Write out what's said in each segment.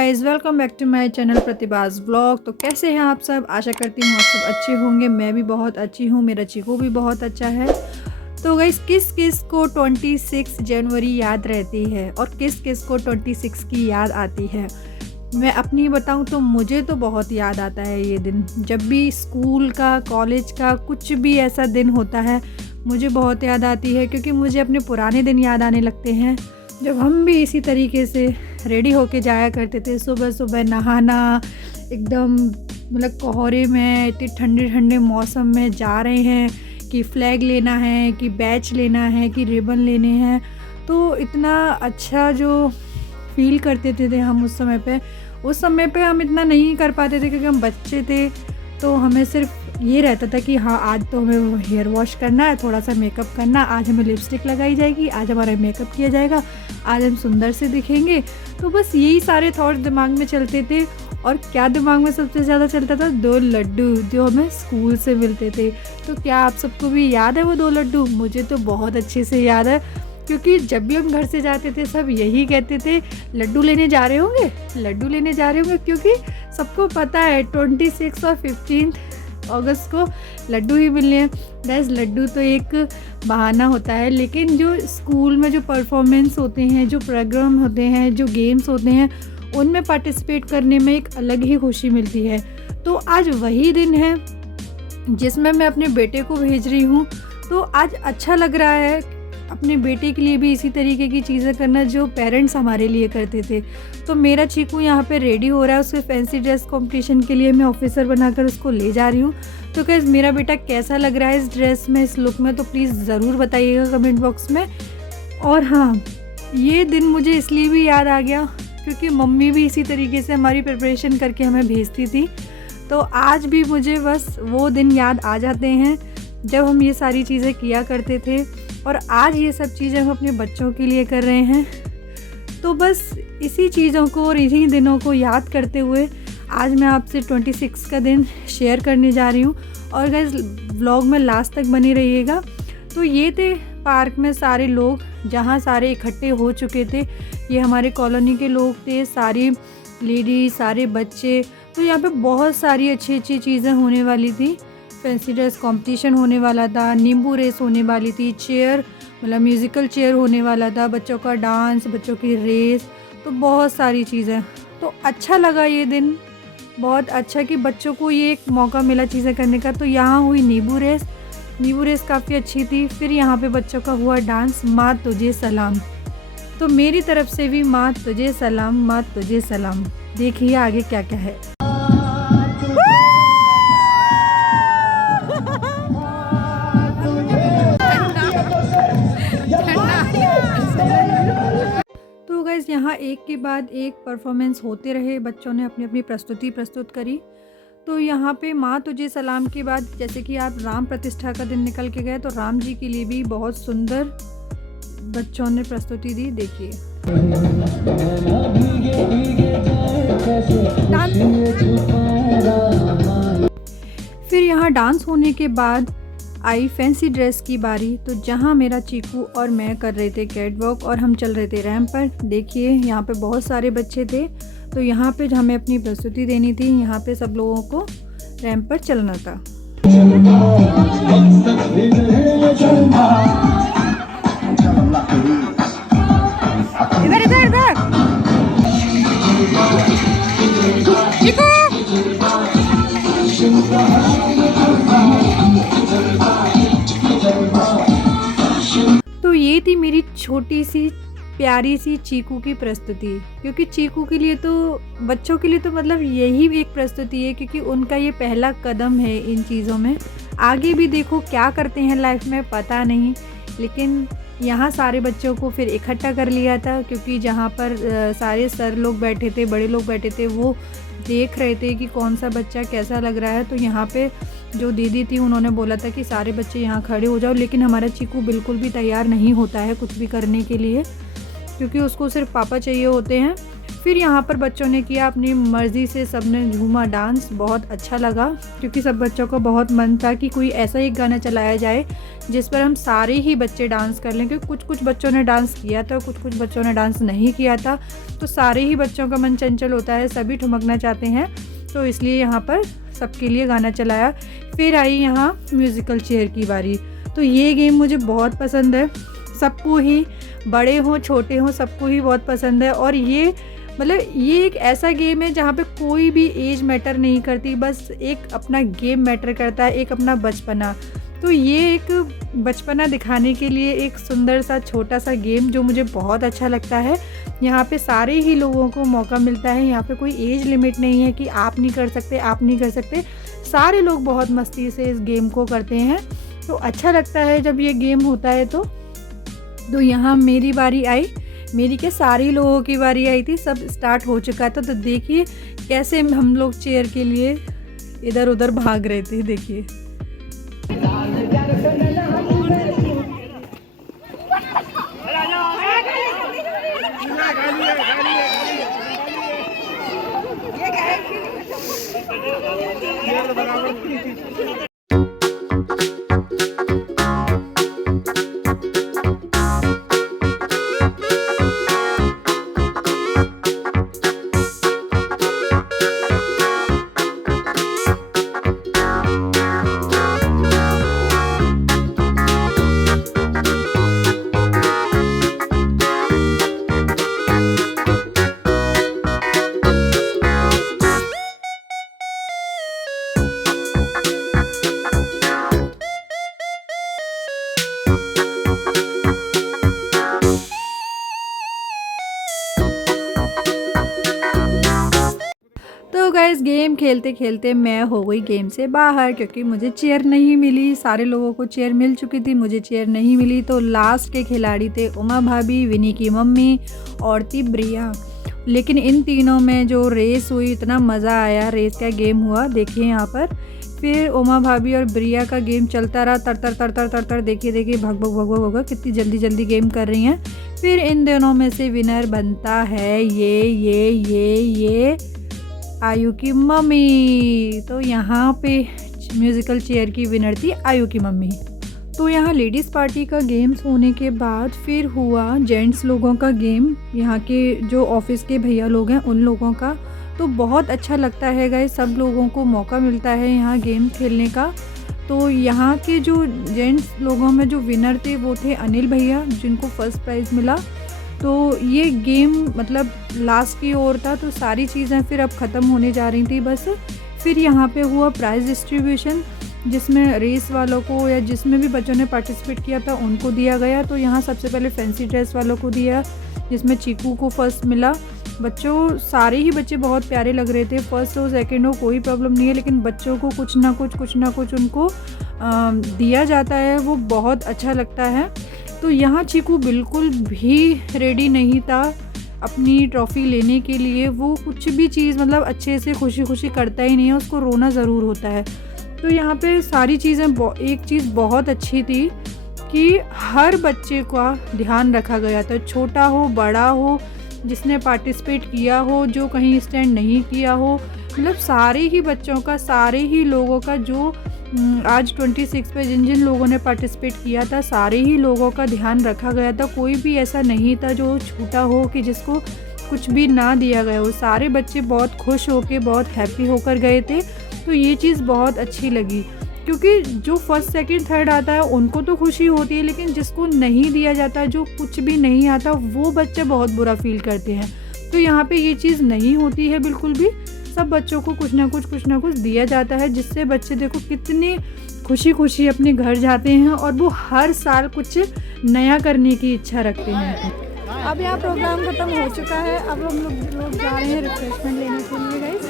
Guys, welcome back to my channel Pratibhas vlog. तो कैसे हैं आप सब? आशा करती हूँ आप सब अच्छे होंगे। मैं भी बहुत अच्छी हूँ, मेरा चीकू भी बहुत अच्छा है। तो गाइज़, किस किस को 26 जनवरी याद रहती है और किस किस को 26 की याद आती है? मैं अपनी बताऊं तो मुझे तो बहुत याद आता है ये दिन। जब भी स्कूल का, कॉलेज का कुछ भी ऐसा दिन होता है मुझे बहुत याद आती है, क्योंकि मुझे अपने पुराने दिन याद आने लगते हैं जब हम भी इसी तरीके से रेडी होके जाया करते थे। सुबह सुबह नहाना, एकदम मतलब कोहरे में, इतने ठंडे ठंडे मौसम में जा रहे हैं कि फ्लैग लेना है, कि बैच लेना है, कि रिबन लेने हैं। तो इतना अच्छा जो फील करते थे हम उस समय पे हम इतना नहीं कर पाते थे क्योंकि हम बच्चे थे। तो हमें सिर्फ ये रहता था कि हाँ, आज तो हमें हेयर वॉश करना है, थोड़ा सा मेकअप करना, आज हमें लिपस्टिक लगाई जाएगी, आज हमारा मेकअप किया जाएगा, आज हम सुंदर से दिखेंगे। तो बस यही सारे थॉट दिमाग में चलते थे। और क्या दिमाग में सबसे ज़्यादा चलता था? 2 लड्डू जो हमें स्कूल से मिलते थे। तो क्या आप सबको भी याद है वो 2 लड्डू? मुझे तो बहुत अच्छे से याद है, क्योंकि जब भी हम घर से जाते थे सब यही कहते थे, लड्डू लेने जा रहे होंगे, लड्डू लेने जा रहे होंगे। क्योंकि सबको पता है 26 और 15 अगस्त को लड्डू ही मिलने हैं। गैस, लड्डू तो एक बहाना होता है, लेकिन जो स्कूल में जो परफॉर्मेंस होते हैं, जो प्रोग्राम होते हैं, जो गेम्स होते हैं, उनमें पार्टिसिपेट करने में एक अलग ही खुशी मिलती है। तो आज वही दिन है जिसमें मैं अपने बेटे को भेज रही हूँ। तो आज अच्छा लग रहा है अपने बेटे के लिए भी इसी तरीके की चीज़ें करना जो पेरेंट्स हमारे लिए करते थे। तो मेरा चीकू यहाँ पे रेडी हो रहा है, उसके फैंसी ड्रेस कंपटीशन के लिए मैं ऑफिसर बनाकर उसको ले जा रही हूँ। तो गाइस, मेरा बेटा कैसा लग रहा है इस ड्रेस में, इस लुक में, तो प्लीज़ ज़रूर बताइएगा कमेंट बॉक्स में। और हाँ, ये दिन मुझे इसलिए भी याद आ गया क्योंकि मम्मी भी इसी तरीके से हमारी प्रिपरेशन करके हमें भेजती थी। तो आज भी मुझे बस वो दिन याद आ जाते हैं जब हम ये सारी चीज़ें किया करते थे, और आज ये सब चीज़ें हम अपने बच्चों के लिए कर रहे हैं। तो बस इसी चीज़ों को और इन्हीं दिनों को याद करते हुए आज मैं आपसे 26 का दिन शेयर करने जा रही हूँ। और गाइस, व्लॉग में लास्ट तक बने रहिएगा। तो ये थे पार्क में सारे लोग, जहाँ सारे इकट्ठे हो चुके थे। ये हमारे कॉलोनी के लोग थे, सारी लेडीज, सारे बच्चे। तो यहाँ पे बहुत सारी अच्छी अच्छी चीज़ें होने वाली थी। फैंसी ड्रेस कंपटीशन होने वाला था, नींबू रेस होने वाली थी, चेयर मतलब म्यूज़िकल चेयर होने वाला था, बच्चों का डांस, बच्चों की रेस, तो बहुत सारी चीज़ें। तो अच्छा लगा ये दिन, बहुत अच्छा कि बच्चों को ये एक मौका मिला चीज़ें करने का। तो यहाँ हुई नींबू रेस काफ़ी अच्छी थी। फिर यहाँ पे बच्चों का हुआ डांस, माँ तुझे सलाम। तो मेरी तरफ से भी माँ तुझे सलाम, माँ तुझे सलाम। देखिए आगे क्या क्या है। तो गाइस, यहाँ एक के बाद एक परफॉर्मेंस होते रहे, बच्चों ने अपनी अपनी प्रस्तुति प्रस्तुत करी। तो यहाँ पे माँ तुझे सलाम के बाद जैसे कि आप राम प्रतिष्ठा का दिन निकल के गए, तो राम जी के लिए भी बहुत सुंदर बच्चों ने प्रस्तुति दी। देखिए फिर यहाँ डांस होने के बाद आई फैंसी ड्रेस की बारी। तो जहाँ मेरा चीकू और मैं कर रहे थे कैट वॉक और हम चल रहे थे रैंप पर। देखिए यहाँ पे बहुत सारे बच्चे थे। तो यहाँ पे हमें अपनी प्रस्तुति देनी थी, यहाँ पे सब लोगों को रैंप पर चलना था। इधर इधर इधर चीकू। तो ये थी मेरी छोटी सी प्यारी सी चीकू की प्रस्तुति। क्योंकि चीकू के लिए तो, बच्चों के लिए तो मतलब यही एक प्रस्तुति है, क्योंकि उनका ये पहला कदम है इन चीज़ों में। आगे भी देखो क्या करते हैं लाइफ में पता नहीं, लेकिन यहाँ सारे बच्चों को फिर इकट्ठा कर लिया था, क्योंकि जहाँ पर सारे सर लोग बैठे थे, बड़े लोग बैठे थे, वो देख रहे थे कि कौन सा बच्चा कैसा लग रहा है। तो यहाँ पे जो दीदी थी उन्होंने बोला था कि सारे बच्चे यहाँ खड़े हो जाओ, लेकिन हमारा चीकू बिल्कुल भी तैयार नहीं होता है कुछ भी करने के लिए, क्योंकि उसको सिर्फ पापा चाहिए होते हैं। फिर यहाँ पर बच्चों ने किया अपनी मर्ज़ी से, सब ने झूमा डांस, बहुत अच्छा लगा क्योंकि सब बच्चों का बहुत मन था कि कोई ऐसा एक गाना चलाया जाए जिस पर हम सारे ही बच्चे डांस कर लें, क्योंकि कुछ बच्चों ने डांस किया था, कुछ बच्चों ने डांस नहीं किया था, तो सारे ही बच्चों का मन चंचल होता है, सभी ठुमकना चाहते हैं, तो इसलिए यहाँ पर सबके लिए गाना चलाया। फिर आई यहाँ म्यूज़िकल चेयर की बारी। तो ये गेम मुझे बहुत पसंद है, सबको ही, बड़े हों छोटे हों, सबको ही बहुत पसंद है। और ये मतलब ये एक ऐसा गेम है जहाँ पे कोई भी एज मैटर नहीं करती, बस एक अपना गेम मैटर करता है, एक अपना बचपना। तो ये एक बचपना दिखाने के लिए एक सुंदर सा छोटा सा गेम जो मुझे बहुत अच्छा लगता है। यहाँ पे सारे ही लोगों को मौका मिलता है, यहाँ पे कोई एज लिमिट नहीं है कि आप नहीं कर सकते, आप नहीं कर सकते, सारे लोग बहुत मस्ती से इस गेम को करते हैं। तो अच्छा लगता है जब ये गेम होता है। तो यहाँ मेरी बारी आई, मेरी के सारे लोगों की बारी आई थी, सब स्टार्ट हो चुका था। तो देखिए कैसे हम लोग चेयर के लिए इधर उधर भाग रहे थे, देखिए। तो गाइस गेम खेलते खेलते मैं हो गई गेम से बाहर, क्योंकि मुझे चेयर नहीं मिली। सारे लोगों को चेयर मिल चुकी थी, मुझे चेयर नहीं मिली। तो लास्ट के खिलाड़ी थे उमा भाभी, विनी की मम्मी और थी प्रिया। लेकिन इन तीनों में जो रेस हुई, इतना मज़ा आया, रेस का गेम हुआ, देखिए यहाँ पर। फिर उमा भाभी और प्रिया का गेम चलता रहा, तर तर, देखिए भग भग कितनी जल्दी गेम कर रही हैं। फिर इन दोनों में से विनर बनता है ये आयु की मम्मी। तो यहाँ पे म्यूज़िकल चेयर की विनर थी आयु की मम्मी। तो यहाँ लेडीज़ पार्टी का गेम्स होने के बाद फिर हुआ जेंट्स लोगों का गेम, यहाँ के जो ऑफिस के भैया लोग हैं उन लोगों का। तो बहुत अच्छा लगता है गाइस, सब लोगों को मौका मिलता है यहाँ गेम खेलने का। तो यहाँ के जो जेंट्स लोगों में जो विनर थे वो थे अनिल भैया, जिनको फर्स्ट प्राइज़ मिला। तो ये गेम मतलब लास्ट की ओर था, तो सारी चीज़ें फिर अब ख़त्म होने जा रही थी बस। फिर यहाँ पे हुआ प्राइज़ डिस्ट्रीब्यूशन, जिसमें रेस वालों को या जिसमें भी बच्चों ने पार्टिसिपेट किया था उनको दिया गया। तो यहाँ सबसे पहले फैंसी ड्रेस वालों को दिया, जिसमें चीकू को फर्स्ट मिला। बच्चों सारे ही बच्चे बहुत प्यारे लग रहे थे, फर्स्ट हो सेकंड हो कोई प्रॉब्लम नहीं है, लेकिन बच्चों को कुछ ना कुछ उनको दिया जाता है, वो बहुत अच्छा लगता है। तो यहाँ चीकू बिल्कुल भी रेडी नहीं था अपनी ट्रॉफ़ी लेने के लिए, वो कुछ भी चीज़ मतलब अच्छे से खुशी करता ही नहीं है, उसको रोना ज़रूर होता है। तो यहाँ पे सारी चीज़ें एक चीज़ बहुत अच्छी थी कि हर बच्चे का ध्यान रखा गया था, छोटा हो बड़ा हो, जिसने पार्टिसिपेट किया हो, जो कहीं स्टैंड नहीं किया हो, मतलब सारे ही बच्चों का, सारे ही लोगों का, जो आज 26 पे जिन लोगों ने पार्टिसिपेट किया था, सारे ही लोगों का ध्यान रखा गया था। कोई भी ऐसा नहीं था जो छूटा हो कि जिसको कुछ भी ना दिया गया हो। सारे बच्चे बहुत खुश होके, बहुत हैप्पी होकर गए थे। तो ये चीज़ बहुत अच्छी लगी, क्योंकि जो फर्स्ट सेकंड थर्ड आता है उनको तो खुशी होती है, लेकिन जिसको नहीं दिया जाता, जो कुछ भी नहीं आता, वो बच्चे बहुत बुरा फील करते हैं। तो यहाँ पे ये चीज़ नहीं होती है बिल्कुल भी, सब बच्चों को कुछ ना कुछ दिया जाता है, जिससे बच्चे देखो कितने खुशी अपने घर जाते हैं और वो हर साल कुछ नया करने की इच्छा रखते हैं। अब यहाँ प्रोग्राम ख़त्म हो चुका है, अब हम लोग जा रहे हैं रिफ्रेशमेंट लेने के लिए गाइस।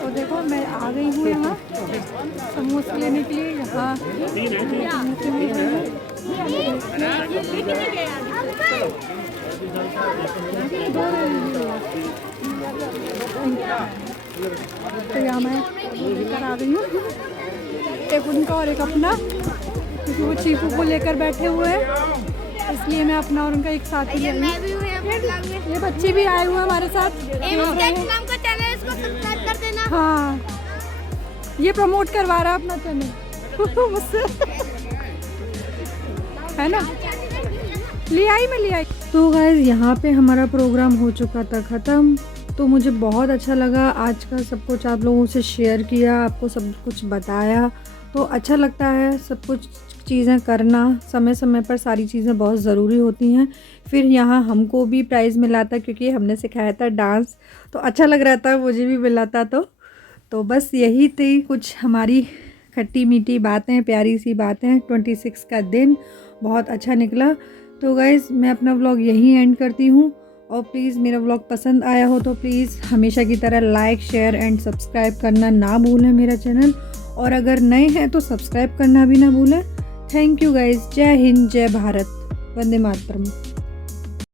और देखो मैं आ गई हूँ यहाँ समोसे लेने के लिए। यहाँ तो यहाँ मैं लेकर आ गई हूँ, एक उनका और एक अपना, क्योंकि वो चीकू को लेकर बैठे हुए हैं, इसलिए मैं अपना और उनका एक साथ ही ले रही हूँ। ये बच्चे भी आए हुए हैं हमारे साथ। नाम का चैनल है, इसको सब्सक्राइब कर देना। हाँ, ये प्रमोट करवा रहा है अपना चैनल मुझसे, है ना। ले आई। तो गाइस यहाँ पे हमारा प्रोग्राम हो चुका था ख़त्म। तो मुझे बहुत अच्छा लगा आज का सब कुछ आप लोगों से शेयर किया, आपको सब कुछ बताया। तो अच्छा लगता है सब कुछ चीज़ें करना, समय समय पर सारी चीज़ें बहुत ज़रूरी होती हैं। फिर यहाँ हमको भी प्राइज़ मिला था क्योंकि हमने सिखाया था डांस, तो अच्छा लग रहा था, मुझे भी मिला था। तो बस यही थी कुछ हमारी खट्टी मीठी बातें, प्यारी सी बातें। 26 का दिन बहुत अच्छा निकला। तो गाइज़ मैं अपना व्लॉग यहीं एंड करती हूँ। और प्लीज़ मेरा व्लॉग पसंद आया हो तो प्लीज़ हमेशा की तरह लाइक, शेयर एंड सब्सक्राइब करना ना भूलें मेरा चैनल। और अगर नए हैं तो सब्सक्राइब करना भी ना भूलें। Thank you guys. जय हिंद, जय भारत, वंदे मातरम।